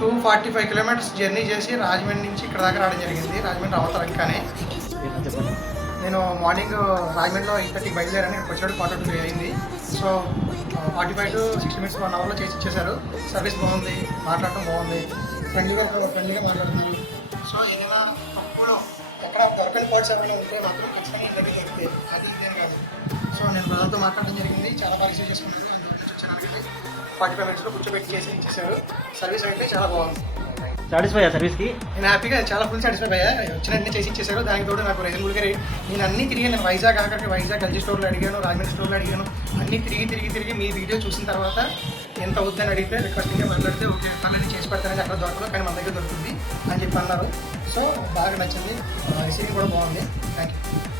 245 kilometres journey చేసి రాజమండ్రి నుంచి ఇక్కడ దాకా రావడం జరిగింది. రాజమండ్రి అవతలంకానే నేను మార్నింగ్ రాజమండ్రిలో 8:30కి బయలుదేరాను. ఇక్కడ వచ్చేటప్పుడు 42 అయింది. సో 45 to 60 minutes 1 hourలో చేసి ఇచ్చేసారు. సర్వీస్ బాగుంది, మాట్లాడటం బాగుంది, ఫ్రెండ్లీగా మాట్లాడుతున్నాను. సో ఏదైనా తక్కువలో ఎక్కడ దొరకని పార్ట్స్ ఏమైనా ఉంటే మాత్రం ఖచ్చితంగా ఇంటర్వ్యూ దొరికితే అది ఇదేం కాదు. సో నేను బ్రదర్తో మాట్లాడడం జరిగింది. చాలా బాగా రిసీవ్ చేసుకున్నాను. 45 minutesలో కూర్చోబెట్టి చేసి ఇచ్చేసారు. సర్వీస్ అయితే చాలా బాగుంది. సాటిస్ఫై అయ్యా సర్వీస్కి? నేను హ్యాపీగా చాలా ఫుల్ సాటిస్ఫై అయ్యా. వచ్చినన్నీ చేసి ఇచ్చేసారు. దానికి తోడు నాకు రీజనబుల్ గా నేను అన్నీ తిరిగి నేను వైజాగ్ ఆఖరికి వైజాగ్ ఎల్జీ స్టోర్లో అడిగాను, రాజమండ్రి స్టోర్లో అడిగాను. అన్నీ తిరిగి మీ వీడియో చూసిన తర్వాత ఎంత అవుద్దని అడిగితే రిక్వెస్టింగ్గా మాట్లాడితే ఓకే పనులన్నీ చేసి పెడతానని అక్కడ దొరకదు కానీ మన దగ్గర దొరుకుతుంది అని చెప్పి అన్నారు. సో బాగా నచ్చింది. రిసీవింగ్ కూడా బాగుంది. Thank you.